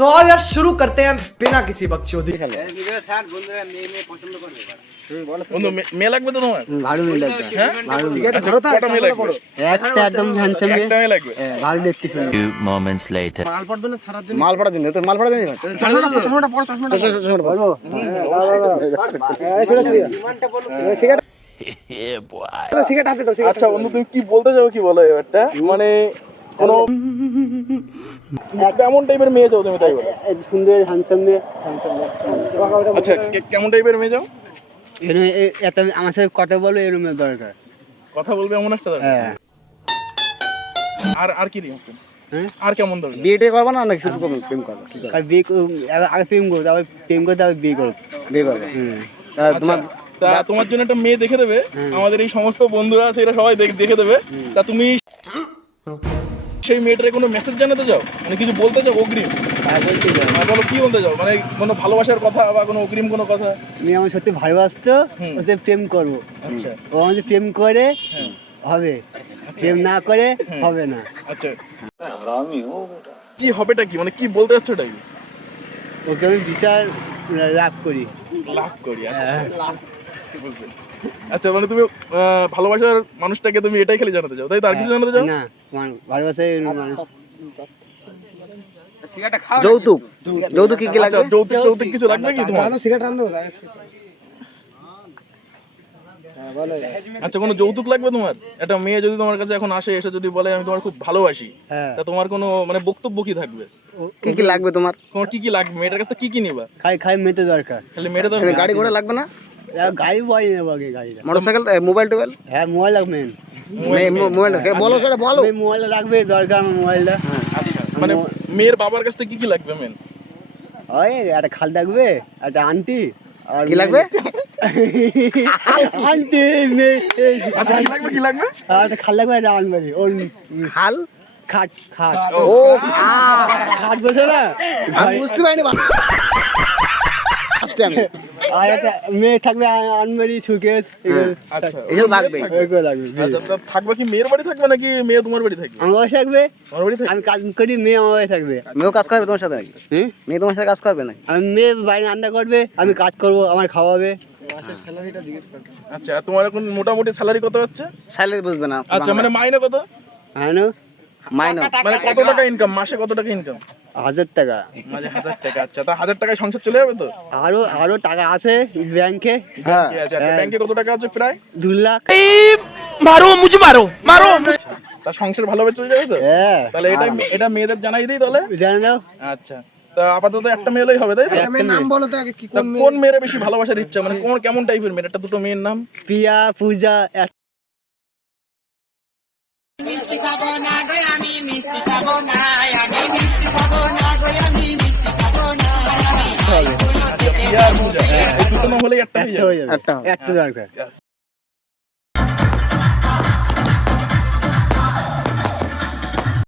तो आओ यार शुरू करते हैं बिना किसी बकचोदी বন্ধু মে- মেয়ে লাগবে তো তোমার ভালো মেয়ে লাগবে হ্যাঁ আচ্ছা, কটা মেয়ে লাগবে একটা একদম হ্যান্ডসাম মেয়ে একটা মেয়ে লাগবে ভালো দেখতে শুনে Few moments later. মাল পড়া দিন তো মাল পড়া দিন বলবো Yeah, boy. আচ্ছা বন্ধু তুমি কি বলতে চাও কি বলো এবারটা মানে কোনো কেমন টাইপের মেয়ে চাও তুমি তাই বলো? সুন্দর হ্যান্ডসাম মেয়ে। আচ্ছা। কেমন টাইপের মেয়ে চাও? একটা আমার সাথে কথা বলো এরম মেয়ে দরকার। কথা বলবে এমন একটা দরকার। হ্যাঁ। আর আর কি হ্যাঁ? আর কেমন দরকার? বিয়েটা করব না নাকি শুধু করব প্রেম করব? আর বিয়ে আগে- আগে প্রেম করব তারপর প্রেম করে তারপর বিয়ে করব। বিয়ে করব। আচ্ছা, তা তোমার জন্য একটা মেয়ে দেখে দেবে। আমাদের এই সমস্ত বন্ধুরা আছে এরা সবাই দেখ- দেখে দেবে। তা তুমি সেই মেয়েটারে কোনো মেসেজ জানাতে চাও? মানে কিছু বলতে চাও অগ্রিম? হ্যাঁ, বলো কি বলতে চাও? মানে কোনো ভালোবাসার কথা বা কোনো অগ্রিম কোনো কথা? মেয়ে আমার সত্যি ভালোবাসতো। ওসে প্রেম করব। আচ্ছা। ও আমাদের প্রেম করে হ্যাঁ। হবে। প্রেম না করে হবে না। আচ্ছা। কি হবেটা কি? মানে কি বলতে চাচ্ছ ওটা কি ওকে আমি বিচার লাভ করি। লাভ করি আচ্ছা। হ্যাঁ। কি বলতে? আচ্ছা মানে তুমি ভালোবাসার মানুষটাকে তুমি এটাই খালি জানাতে চাও তাই তো? আর কিছু জানাতে চাও? না ভালোবাসা এই মানুষ। যৌতুক। যৌতুক কি কি আচ্ছা লাগবে? যৌতুক যৌতুক কিছু লাগবে কি তোমার? আচ্ছা কোনো যৌতুক লাগবে তোমার? একটা মেয়ে যদি তোমার কাছে এখন আসে এসে যদি বলে আমি তোমার খুব ভালোবাসি হ্যাঁ। তা তোমার কোনো মানে বক্তব্য কি থাকবে? কি কি লাগবে তোমার? তোমার কি কি লাগবে? মেয়েটার কাছে কি কি নিবা? খাই খাই মেটে দরকার। খালি তো এখানে গাড়ি ঘোড়া লাগবে না? গাড়ি বয় নেব আগে গাড়িটা। মোটরসাইকেল মোবাইল টোবাইল? হ্যাঁ মোবাইল লাগবে মোবাইল বলো সেটা বলো। মোবাইল রাখবে দরকার আমার মোবাইলটা। আচ্ছা মানে মেয়ের বাবার কাছ থেকে কি কি লাগবে মেন ওই একটা খাল থাকবে একটা আন্টি আর কি লাগবে? আন্টি আচ্ছা কি লাগবে কি লাগবে? একটা খাল লাগবে একটা ওর হাল খাট খাট। ও খাট। বসে না? আমি বুঝতে পারিনি। আর একটা মেয়ে থাকবে আ- সুকেশ এগুলো আচ্ছা এগুলো লাগবে ওইগুলো লাগবে তা থাকবে কি মেয়ের বাড়ি থাকবে নাকি মেয়ে তোমার বাড়ি থাকবে? আমার বাসায় থাকবে? তোমার বাড়ি থাকবে? আমি কাজ করি মেয়ে আমার বাসায় থাকবে। মেয়েও কাজ করবে তোমার সাথে নাকি? মেয়ে তোমার সাথে কাজ করবে নাকি? আমি মেয়ে রান্না করবে আমি কাজ করব আমার খাওয়াবে। আচ্ছা তোমার এখন মোটামুটি স্যালারি কত হচ্ছে? স্যালারি বুঝবে না আচ্ছা মানে মাইনে কত? হ্যাঁ না? মানে কত টাকা ইনকাম মাসে কত টাকা ইনকাম হাজার টাকা। মানে হাজার টাকা আচ্ছা তা হাজার টাকায় সংসার চলে যাবে তো? আরও আরও টাকা আছে ব্যাংকে হ্যাঁ আছে আচ্ছা ব্যাংকে কত টাকা আছে প্রায়? দু লাখ। তা সংসার ভালোভাবে চলে যাবে তো? হ্যাঁ। তাহলে এটা এটা মেয়েদের জানাই দিই তাহলে? জানে দাও। আচ্ছা তা আপাতত একটা মেয়ে হলেই হবে তাই তো? একটা মেয়ে। তা কোন মেয়ের বেশি ভালোবাসার ইচ্ছা মানে কোন কেমন টাইপের মেয়ে? একটা দুটো মেয়ের নাম? পিয়া পূজা এক- আচ্ছা প্রিয়া আর পূজা এই দুটো নাম হলেই একটা হয়ে হয়ে যাবে। একটা একটা দরকার